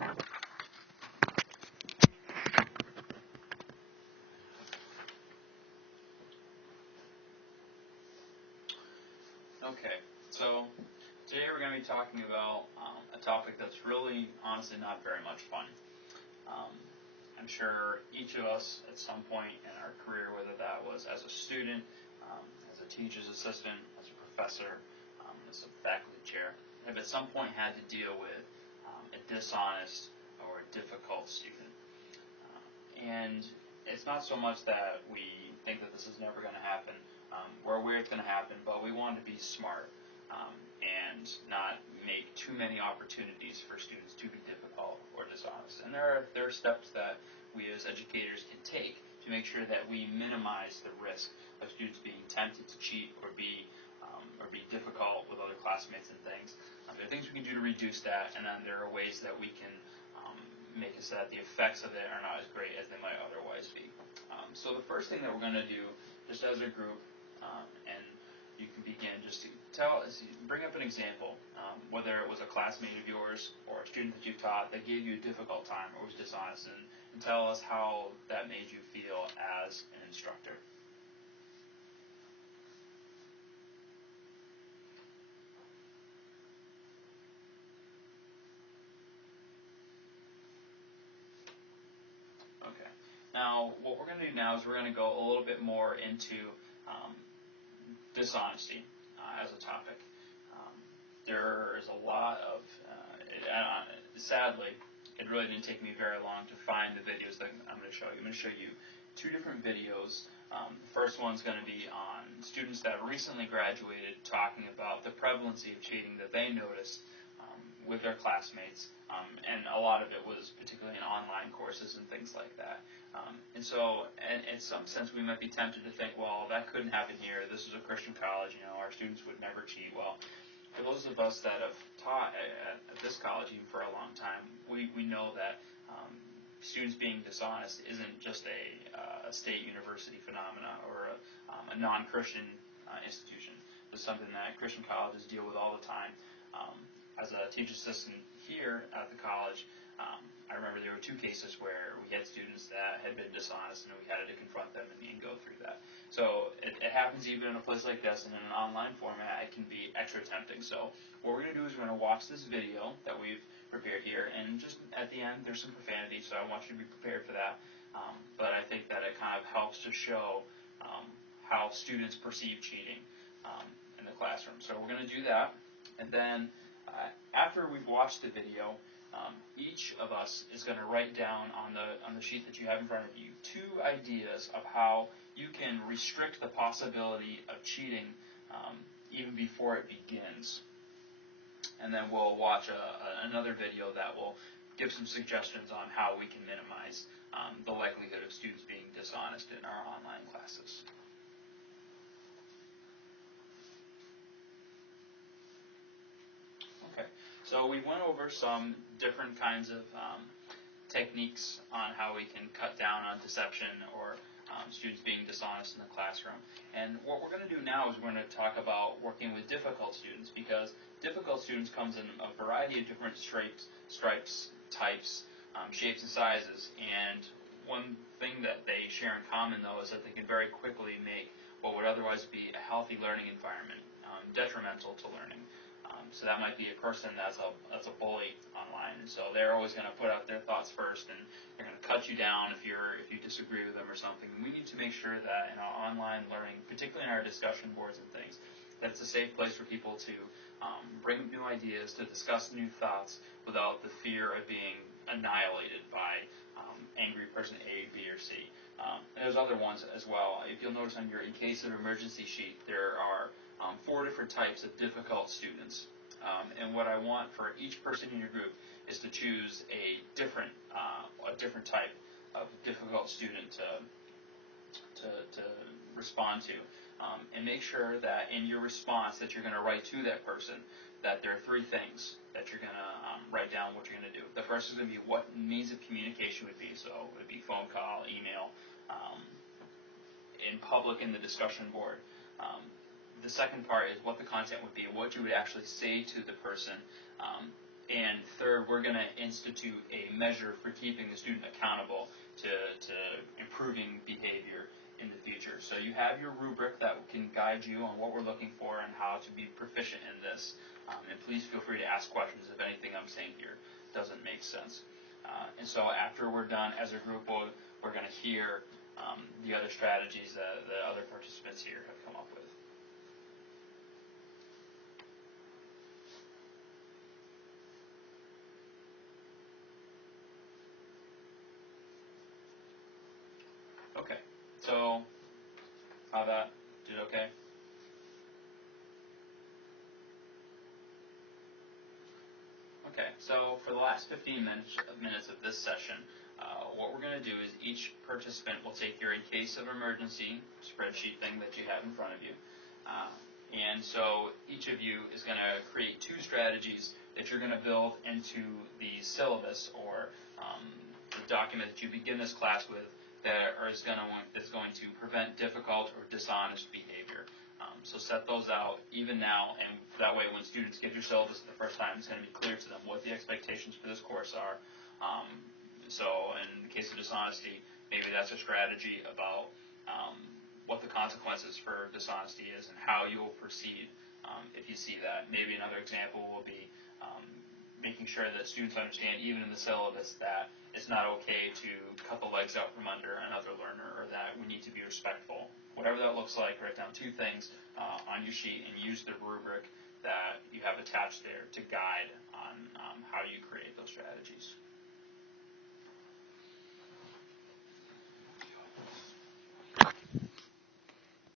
Okay, so today we're going to be talking about a topic that's really, honestly, not very much fun. Um, I'm sure each of us at some point in our career, whether that was as a student, as a teacher's assistant, as a professor, as a faculty chair, have at some point had to deal with a dishonest or a difficult student. And it's not so much that we think that this is never going to happen. We're aware it's going to happen, but we want to be smart and not make too many opportunities for students to be difficult or dishonest. And there are steps that we as educators can take to make sure that we minimize the risk of students being tempted to cheat or be difficult with other classmates and things. There are things we can do to reduce that, and then there are ways that we can make it so that the effects of it are not as great as they might otherwise be. So the first thing that we're going to do, just as a group, and you can begin just to bring up an example, whether it was a classmate of yours or a student that you taught that gave you a difficult time or was dishonest, and tell us how that made you feel as an instructor. Okay. Now, what we're going to do now is we're going to go a little bit more into dishonesty as a topic. There is a lot of, sadly, it really didn't take me very long to find the videos that I'm going to show you. I'm going to show you two different videos. The first one's going to be on students that recently graduated talking about the prevalency of cheating that they noticed with their classmates, and a lot of it was particularly in online courses and things like that. And so, in some sense, we might be tempted to think, well, that couldn't happen here. This is a Christian college, our students would never cheat. Well, for those of us that have taught at this college even for a long time, we know that students being dishonest isn't just a state university phenomena or a non-Christian institution. It's something that Christian colleges deal with all the time. As a teacher assistant here at the college, I remember there were two cases where we had students that had been dishonest and we had to confront them and go through that. So it happens even in a place like this, and in an online format it can be extra tempting. So what we're going to do is we're going to watch this video that we've prepared here, and just at the end there's some profanity, so I want you to be prepared for that. But I think that it kind of helps to show how students perceive cheating in the classroom. So we're going to do that, and then after we've watched the video, each of us is going to write down on the sheet that you have in front of you 2 ideas of how you can restrict the possibility of cheating even before it begins. And then we'll watch another video that will give some suggestions on how we can minimize the likelihood of students being dishonest in our online classes. Okay, so we went over some different kinds of techniques on how we can cut down on deception or students being dishonest in the classroom. And what we're going to do now is we're going to talk about working with difficult students, because difficult students comes in a variety of different stripes, types, shapes, and sizes. And one thing that they share in common, though, is that they can very quickly make what would otherwise be a healthy learning environment detrimental to learning. So that might be a person that's a bully online, and so they're always going to put out their thoughts first, and they're going to cut you down if you disagree with them or something. And we need to make sure that in our online learning, particularly in our discussion boards and things, that it's a safe place for people to bring up new ideas, to discuss new thoughts without the fear of being annihilated by angry person A, B, or C. And there's other ones as well. If you'll notice on your in case of emergency sheet, there are 4 different types of difficult students. And what I want for each person in your group is to choose a different type of difficult student to respond to, and make sure that in your response that you're going to write to that person, that there are 3 things that you're going to write down what you're going to do. The first is going to be what means of communication would be. So it would be phone call, email, in public in the discussion board. The second part is what the content would be, what you would actually say to the person And third, we're going to institute a measure for keeping the student accountable to improving behavior in the future. So you have your rubric that can guide you on what we're looking for and how to be proficient in this. And please feel free to ask questions if anything I'm saying here doesn't make sense. And so after we're done as a group, we're going to hear the other strategies that the other participants here have come up with. Okay, so how that did okay? Okay, so for the last 15 minutes of this session, what we're going to do is each participant will take your in case of emergency spreadsheet thing that you have in front of you. And so each of you is going to create 2 strategies that you're going to build into the syllabus or the document that you begin this class with that is going to prevent difficult or dishonest behavior. So set those out even now, and that way when students get your syllabus the first time, it's going to be clear to them what the expectations for this course are. So in the case of dishonesty, maybe that's a strategy about what the consequences for dishonesty is and how you'll proceed if you see that. Maybe another example will be making sure that students understand, even in the syllabus, that it's not okay to cut the legs out from under another learner, or that we need to be respectful. Whatever that looks like, write down 2 things on your sheet and use the rubric that you have attached there to guide on how you create those strategies.